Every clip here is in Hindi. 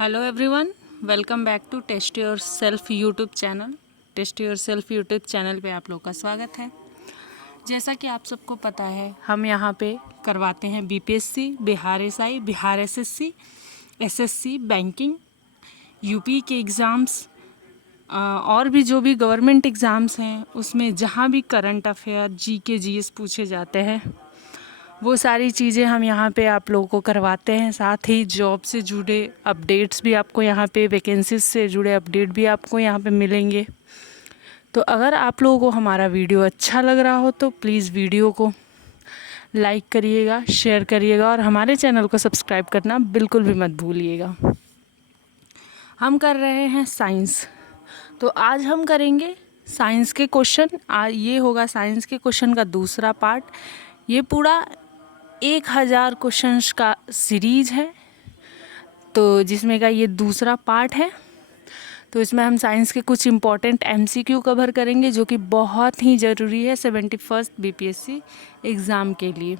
Hello everyone, welcome back to test yourself YouTube channel. Test yourself YouTube channel पे आप लोग का स्वागत है। जैसा कि आप सबको पता है, हम यहाँ पे करवाते हैं BPSC, Bihar SI, Bihar SSC, SSC, banking, UP के एग्ज़ाम्स और भी जो गवर्नमेंट एग्ज़ाम्स हैं उसमें जहाँ भी करंट अफेयर, जीके, जीएस पूछे जाते हैं वो सारी चीज़ें हम यहाँ पे आप लोगों को करवाते हैं। साथ ही जॉब से जुड़े अपडेट्स भी आपको यहाँ पे, वैकेंसीज से जुड़े अपडेट भी आपको यहाँ पे मिलेंगे। तो अगर आप लोगों को हमारा वीडियो अच्छा लग रहा हो तो प्लीज़ वीडियो को लाइक करिएगा, शेयर करिएगा और हमारे चैनल को सब्सक्राइब करना बिल्कुल भी मत भूलिएगा। हम कर रहे हैं साइंस, तो आज हम करेंगे साइंस के क्वेश्चन। ये होगा साइंस के क्वेश्चन का दूसरा पार्ट। ये पूरा 1000 क्वेश्चंस का सीरीज़ है, तो जिसमें का ये दूसरा पार्ट है। तो इसमें हम साइंस के कुछ इम्पॉर्टेंट एमसीक्यू कवर करेंगे जो कि बहुत ही ज़रूरी है 71st बीपीएससी एग्ज़ाम के लिए।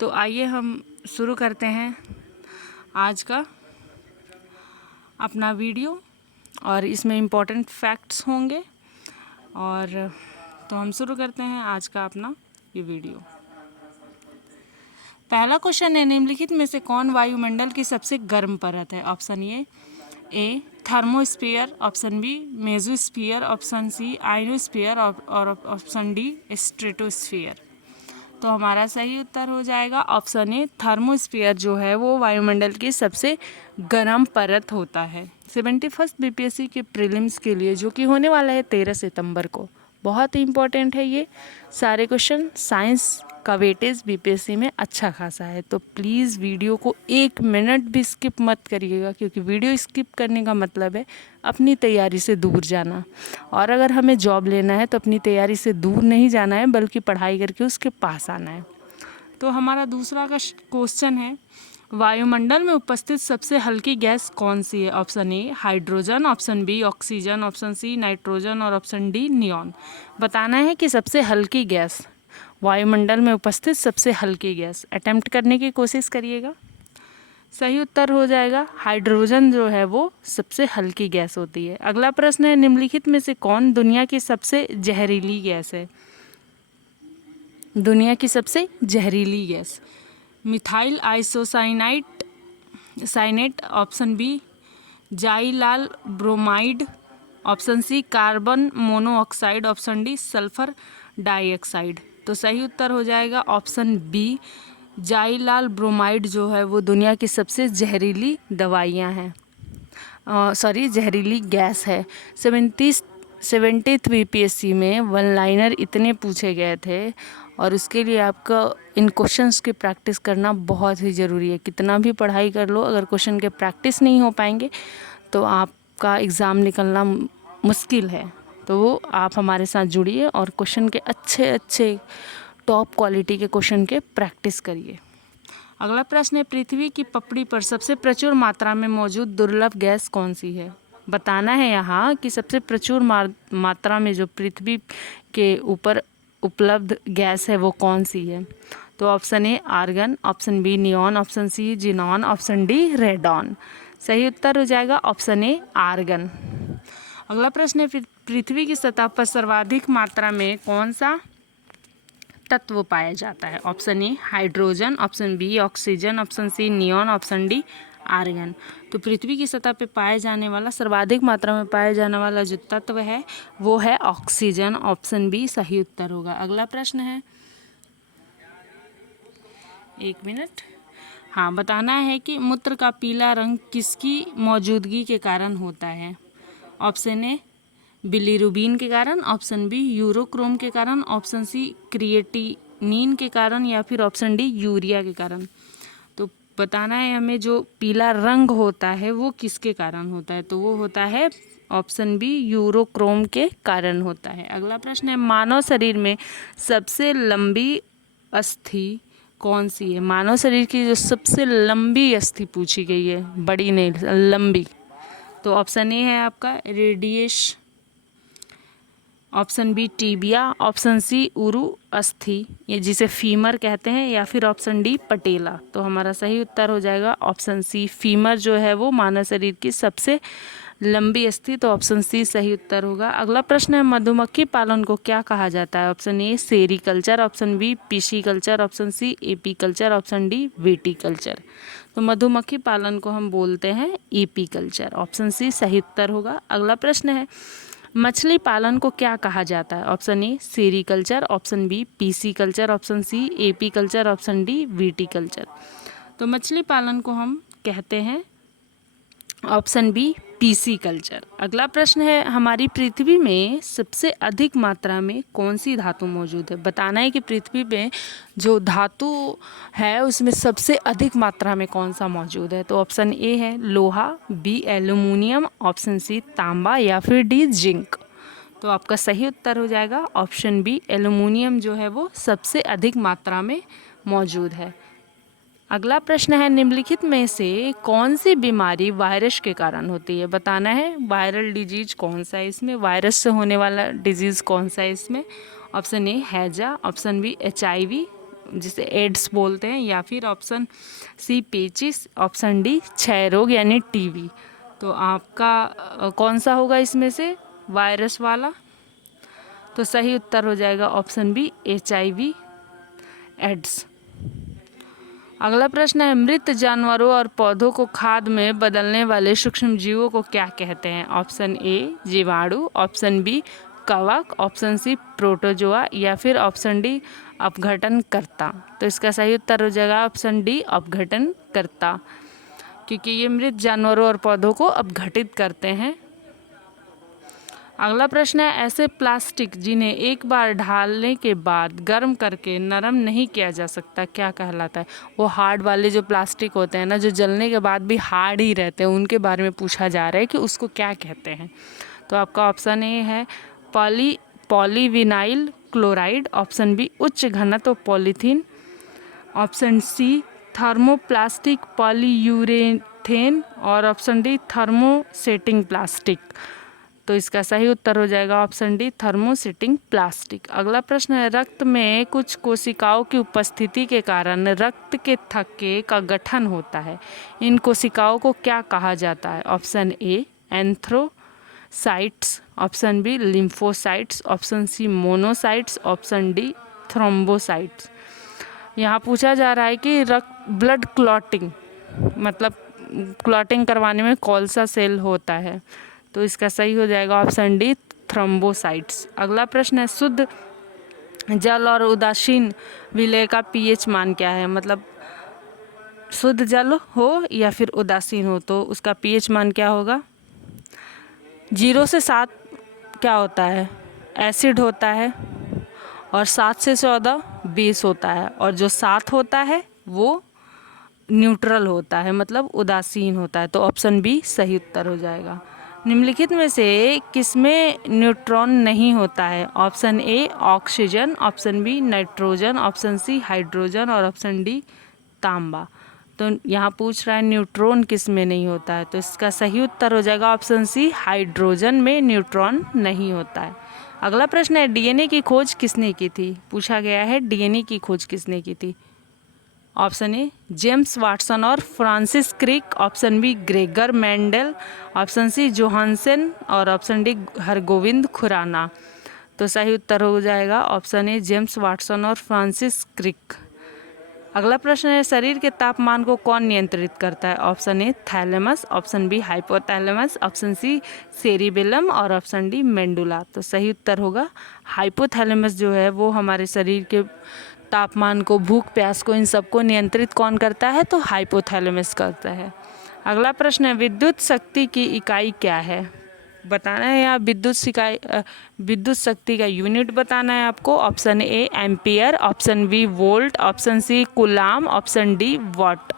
तो आइए हम शुरू करते हैं आज का अपना वीडियो, और इसमें इम्पॉर्टेंट फैक्ट्स होंगे। और तो हम शुरू करते हैं आज का अपना ये वीडियो। पहला क्वेश्चन है, निम्नलिखित में से कौन वायुमंडल की सबसे गर्म परत है? Option A thermosphere, option B mesosphere, option C ionosphere और ऑप्शन डी स्ट्रेटोस्फीयर। तो हमारा सही उत्तर हो जाएगा ऑप्शन ए, थर्मोस्फीयर जो है वो वायुमंडल की सबसे गर्म परत होता है। 71st बीपीएससी के प्रीलिम्स के लिए, जो कि होने वाला है 13 सितंबर को। बहुत ही इम्पोर्टेंट है ये सारे क्वेश्चन। साइंस का वेटेज बीपीएससी में अच्छा खासा है, तो प्लीज़ वीडियो को 1 मिनट भी स्किप मत करिएगा, क्योंकि वीडियो स्किप करने का मतलब है अपनी तैयारी से दूर जाना। और अगर हमें जॉब लेना है तो अपनी तैयारी से दूर नहीं जाना है, बल्कि पढ़ाई करके उसके पास आना है। तो हमारा दूसरा का क्वेश्चन है, वायुमंडल में उपस्थित सबसे हल्की गैस कौन सी है? Option A hydrogen, option B oxygen, option C nitrogen और ऑप्शन डी नियॉन। बताना है कि सबसे हल्की गैस, वायुमंडल में उपस्थित सबसे हल्की गैस। अटेम्प्ट करने की कोशिश करिएगा। सही उत्तर हो जाएगा हाइड्रोजन जो है वो सबसे हल्की गैस होती है। अगला प्रश्न है, निम्नलिखित में से कौन दुनिया की सबसे जहरीली गैस है? दुनिया की सबसे जहरीली गैस, methyl isocyanate cyanate, option B xylyl bromide, option C carbon monoxide, option D sulphur dioxide. तो सही उत्तर हो जाएगा ऑप्शन बी, जाइलाल ब्रोमाइड जो है वो दुनिया की सबसे जहरीली दवाइयाँ हैं, जहरीली गैस है। 70th बीपीएससी में वन लाइनर इतने पूछे गए थे, और उसके लिए आपका इन क्वेश्चंस की प्रैक्टिस करना बहुत ही ज़रूरी है। कितना भी पढ़ाई कर लो, अगर क्वेश्चन के प्रैक्टिस नहीं हो पाएंगे तो आपका एग्ज़ाम निकलना मुश्किल है। तो आप हमारे साथ जुड़िए और क्वेश्चन के अच्छे टॉप क्वालिटी के क्वेश्चन के प्रैक्टिस करिए। अगला प्रश्न है, पृथ्वी की पपड़ी पर सबसे प्रचुर मात्रा में मौजूद दुर्लभ गैस कौन सी है? बताना है यहाँ कि सबसे प्रचुर मात्रा में जो पृथ्वी के ऊपर उपलब्ध गैस है वो कौन सी है। तो option A argon, option B neon, option C xenon, option D radon. सही उत्तर हो जाएगा ऑप्शन ए आर्गन। अगला प्रश्न है, पृथ्वी की सतह पर सर्वाधिक मात्रा में कौन सा तत्व पाया जाता है? Option A hydrogen, option B oxygen, option C neon, option D argon. तो पृथ्वी की सतह पे पाए जाने वाला, सर्वाधिक मात्रा में पाया जाने वाला जो तत्व है वो है ऑक्सीजन। ऑप्शन बी सही उत्तर होगा। अगला प्रश्न है, 1 मिनट। हाँ, बताना है कि मूत्र का पीला रंग किसकी मौजूदगी के कारण होता है? ऑप्शन ए बिलीरुबिन के कारण, ऑप्शन बी यूरोक्रोम के कारण, ऑप्शन सी क्रिएटिनिन के कारण, या फिर ऑप्शन डी यूरिया के कारण। तो बताना है हमें जो पीला रंग होता है वो किसके कारण होता है? तो वो होता है ऑप्शन बी यूरोक्रोम के कारण होता है। अगला प्रश्न है, मानव शरीर में सबसे लंबी अस्थि कौन सी है? मानव शरीर की जो सबसे लंबी अस्थि पूछी गई है, बड़ी नहीं लंबी। तो ऑप्शन ए है आपका radius, option B tibia, option C उरु अस्थि, ये जिसे फीमर कहते हैं, या फिर ऑप्शन डी पटेला। तो हमारा सही उत्तर हो जाएगा ऑप्शन सी, फीमर जो है वो मानव शरीर की सबसे लंबी अस्थि। तो ऑप्शन सी सही उत्तर होगा। अगला प्रश्न है, मधुमक्खी पालन को क्या कहा जाता है? Option A sericulture, option B pisciculture, option C apiculture, option D viticulture. तो मधुमक्खी पालन को हम बोलते हैं एपीकल्चर। ऑप्शन सी सही उत्तर होगा। अगला प्रश्न है, मछली पालन को क्या कहा जाता है? Option A sericulture, option B pisciculture, option C apiculture, option D viticulture. तो मछली पालन को हम कहते हैं ऑप्शन बी पीसीकल्चर। अगला प्रश्न है, हमारी पृथ्वी में सबसे अधिक मात्रा में कौन सी धातु मौजूद है? बताना है कि पृथ्वी में जो धातु है उसमें सबसे अधिक मात्रा में कौन सा मौजूद है? तो ऑप्शन ए है लोहा, बी एल्युमिनियम, ऑप्शन सी तांबा, या फिर डी जिंक। तो आपका सही उत्तर हो जाएगा ऑप्शन बी, एल्युमिनियम जो है वो सबसे अधिक मात्रा में मौजूद है। अगला प्रश्न है, निम्नलिखित में से कौन सी बीमारी वायरस के कारण होती है? बताना है वायरल डिजीज कौन सा है इसमें, वायरस से होने वाला डिजीज़ कौन सा है इसमें। ऑप्शन ए हैजा, ऑप्शन बी HIV जिसे एड्स बोलते हैं, या फिर ऑप्शन सी पेचिस, ऑप्शन डी क्षय रोग यानी TB। तो आपका कौन सा होगा इसमें से वायरस वाला? तो सही उत्तर हो जाएगा ऑप्शन बी HIV एड्स। अगला प्रश्न है, मृत जानवरों और पौधों को खाद में बदलने वाले सूक्ष्म जीवों को क्या कहते हैं? ऑप्शन ए जीवाणु, ऑप्शन बी कवक, ऑप्शन सी प्रोटोजोआ, या फिर ऑप्शन डी अपघटनकर्ता। तो इसका सही उत्तर हो जाएगा ऑप्शन डी अपघटनकर्ता, क्योंकि ये मृत जानवरों और पौधों को अपघटित करते हैं। अगला प्रश्न है, ऐसे प्लास्टिक जिन्हें एक बार ढालने के बाद गर्म करके नरम नहीं किया जा सकता क्या कहलाता है? वो हार्ड वाले जो प्लास्टिक होते हैं ना, जो जलने के बाद भी हार्ड ही रहते हैं, उनके बारे में पूछा जा रहा है कि उसको क्या कहते हैं। तो आपका ऑप्शन ए है पॉलीविनाइल क्लोराइड, ऑप्शन बी उच्च घनत्व polythene, option C thermoplastic polyurethane, और ऑप्शन डी थर्मोसेटिंग प्लास्टिक। तो इसका सही उत्तर हो जाएगा ऑप्शन डी थर्मोसेटिंग प्लास्टिक। अगला प्रश्न है, रक्त में कुछ कोशिकाओं की उपस्थिति के कारण रक्त के थक्के का गठन होता है। इन कोशिकाओं को क्या कहा जाता है? Option A erythrocytes, option B lymphocytes, option C monocytes, option D thrombocytes. यहाँ पूछा जा रहा है कि रक्त ब्लड क्लॉटिंग मतलब क्लॉटिंग करवाने में कौन सा सेल होता है? तो इसका सही हो जाएगा ऑप्शन डी थ्रोम्बोसाइट्स। अगला प्रश्न है, शुद्ध जल और उदासीन विलय का pH मान क्या है? मतलब शुद्ध जल हो या फिर उदासीन हो तो उसका pH मान क्या होगा? 0 से 7 क्या होता है? एसिड होता है, और 7 से 14 बेस होता है, और जो 7 होता है वो न्यूट्रल होता है, मतलब उदासीन होता है। तो ऑप्शन बी सही उत्तर हो जाएगा। निम्नलिखित में से किसमें न्यूट्रॉन नहीं होता है? Option A oxygen, option B nitrogen, option C hydrogen, और ऑप्शन डी तांबा। तो यहाँ पूछ रहा है न्यूट्रॉन किस में नहीं होता है, तो इसका सही उत्तर हो जाएगा ऑप्शन सी हाइड्रोजन में न्यूट्रॉन नहीं होता है। अगला प्रश्न है, DNA की खोज किसने की थी? पूछा गया है DNA की खोज किसने की थी? ऑप्शन ए जेम्स वाटसन और Francis Crick, option B Gregor Mendel, option C Johannsen, और ऑप्शन डी हरगोविंद खुराना। तो सही उत्तर हो जाएगा ऑप्शन ए जेम्स वाटसन और फ्रांसिस क्रिक। अगला प्रश्न है, शरीर के तापमान को कौन नियंत्रित करता है? Option A thalamus, option B hypothalamus, option C cerebellum, और ऑप्शन डी मेंडुला। तो सही उत्तर होगा हाइपोथैलेमस जो है वो हमारे शरीर के तापमान को, भूख प्यास को, इन सबको नियंत्रित कौन करता है? तो हाइपोथैलेमस करता है। अगला प्रश्न है, विद्युत शक्ति की इकाई क्या है? बताना है यहाँ विद्युत शक्ति का यूनिट बताना है आपको। Option A ampere, option B volt, option C coulomb, option D watt.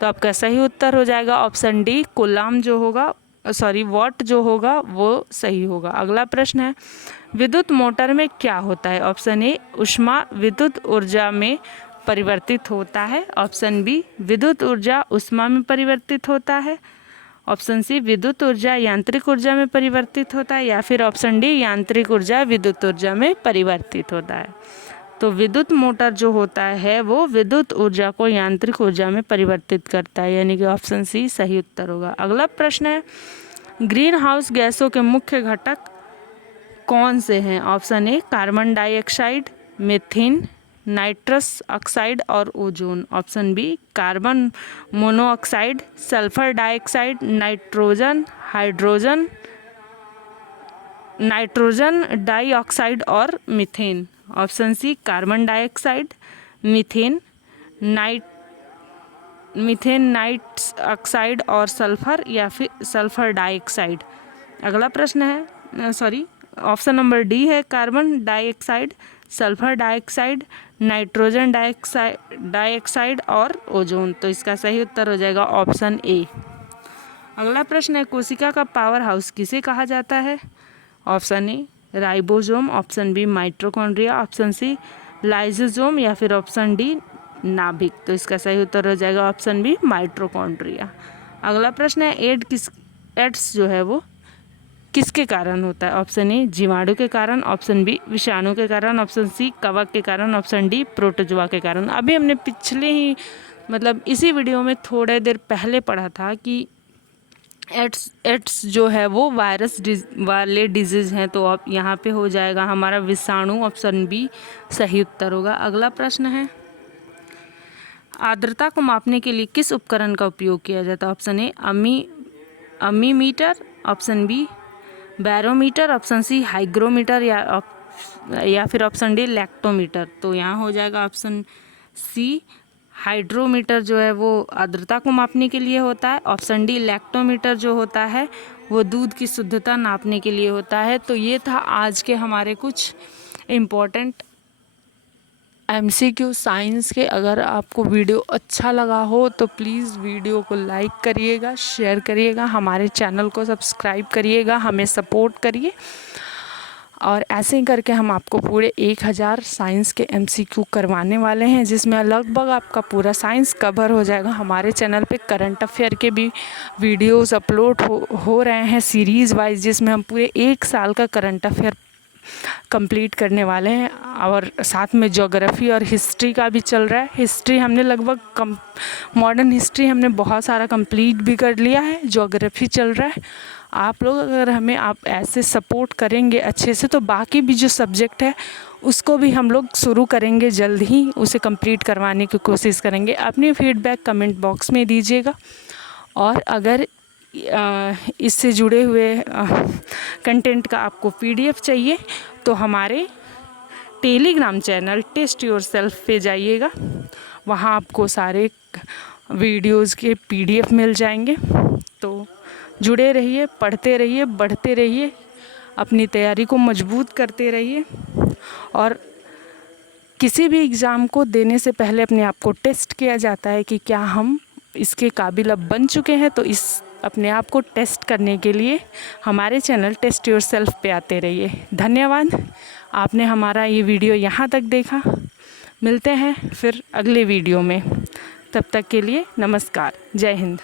तो आपका सही उत्तर हो जाएगा ऑप्शन डी कूलाम जो होगा, वाट जो होगा वो सही होगा। अगला प्रश्न है, विद्युत मोटर में क्या होता है? ऑप्शन ए ऊष्मा विद्युत ऊर्जा में परिवर्तित होता है, ऑप्शन बी विद्युत ऊर्जा ऊष्मा में परिवर्तित होता है, ऑप्शन सी विद्युत ऊर्जा यांत्रिक ऊर्जा में परिवर्तित होता है, या फिर ऑप्शन डी यांत्रिक ऊर्जा विद्युत ऊर्जा में परिवर्तित होता है। तो विद्युत मोटर जो होता है वो विद्युत ऊर्जा को यांत्रिक ऊर्जा में परिवर्तित करता है, यानी कि ऑप्शन सी सही उत्तर होगा। अगला प्रश्न है, ग्रीन हाउस गैसों के मुख्य घटक कौन से हैं? Option A carbon dioxide, methane, nitrous oxide और ozone. Option B carbon monoxide, sulphur dioxide, nitrogen, hydrogen, nitrogen dioxide और methane. Option C carbon dioxide, methane, nitrous oxide और सल्फर, या फिर सल्फर डाइऑक्साइड। अगला प्रश्न है ऑप्शन नंबर डी है carbon dioxide, sulphur dioxide, nitrogen dioxide और ओजोन। तो इसका सही उत्तर हो जाएगा ऑप्शन ए। अगला प्रश्न है, कोशिका का पावर हाउस किसे कहा जाता है? Option A ribosome, option B mitochondria, option C lysosome, या फिर ऑप्शन डी नाभिक। तो इसका सही उत्तर हो जाएगा ऑप्शन बी माइटोकॉन्ड्रिया। अगला प्रश्न है, एड्स जो है वो किसके कारण होता है? ऑप्शन ए जीवाणु के कारण, ऑप्शन बी विषाणु के कारण, ऑप्शन सी कवक के कारण, ऑप्शन डी प्रोटोजोआ के कारण। अभी हमने पिछले ही इसी वीडियो में थोड़े देर पहले पढ़ा था कि एड्स जो है वो वायरस वाले डिजीज़ हैं, तो अब यहाँ पे हो जाएगा हमारा विषाणु, ऑप्शन बी सही उत्तर होगा। अगला प्रश्न है, आर्द्रता को मापने के लिए किस उपकरण का उपयोग किया जाता है? Option A ammeter, option B barometer, option C hygrometer, या फिर ऑप्शन डी लैक्टोमीटर। तो यहाँ हो जाएगा ऑप्शन सी हाइड्रोमीटर जो है वो आर्द्रता को मापने के लिए होता है, ऑप्शन डी लैक्टोमीटर जो होता है वो दूध की शुद्धता नापने के लिए होता है। तो ये था आज के हमारे कुछ इम्पोर्टेंट MCQ साइंस के। अगर आपको वीडियो अच्छा लगा हो तो प्लीज़ वीडियो को लाइक करिएगा, शेयर करिएगा, हमारे चैनल को सब्सक्राइब करिएगा, हमें सपोर्ट करिए। और ऐसे ही करके हम आपको पूरे 1000 साइंस के MCQ करवाने वाले हैं, जिसमें लगभग आपका पूरा साइंस कवर हो जाएगा। हमारे चैनल पे करंट अफेयर के भी वीडियोस अपलोड हो रहे हैं सीरीज़ वाइज, जिसमें हम पूरे 1 साल का करंट अफेयर कंप्लीट करने वाले हैं। और साथ में ज्योग्राफी और हिस्ट्री का भी चल रहा है। हिस्ट्री हमने लगभग मॉडर्न हिस्ट्री हमने बहुत सारा कंप्लीट भी कर लिया है, ज्योग्राफी चल रहा है। आप लोग अगर हमें आप ऐसे सपोर्ट करेंगे अच्छे से, तो बाकी भी जो सब्जेक्ट है उसको भी हम लोग शुरू करेंगे, जल्द ही उसे कंप्लीट करवाने की कोशिश करेंगे। अपनी फीडबैक कमेंट बॉक्स में दीजिएगा। और अगर इससे जुड़े हुए कंटेंट का आपको PDF चाहिए तो हमारे Telegram channel test yourself पे जाइएगा, वहाँ आपको सारे वीडियोस के PDF मिल जाएंगे। तो जुड़े रहिए, पढ़ते रहिए, बढ़ते रहिए, अपनी तैयारी को मजबूत करते रहिए। और किसी भी एग्ज़ाम को देने से पहले अपने आप को टेस्ट किया जाता है कि क्या हम इसके काबिल अब बन चुके हैं। तो इस अपने आप को टेस्ट करने के लिए हमारे चैनल टेस्ट योर सेल्फ पे आते रहिए। धन्यवाद, आपने हमारा ये वीडियो यहाँ तक देखा। मिलते हैं फिर अगले वीडियो में, तब तक के लिए नमस्कार, जय हिंद।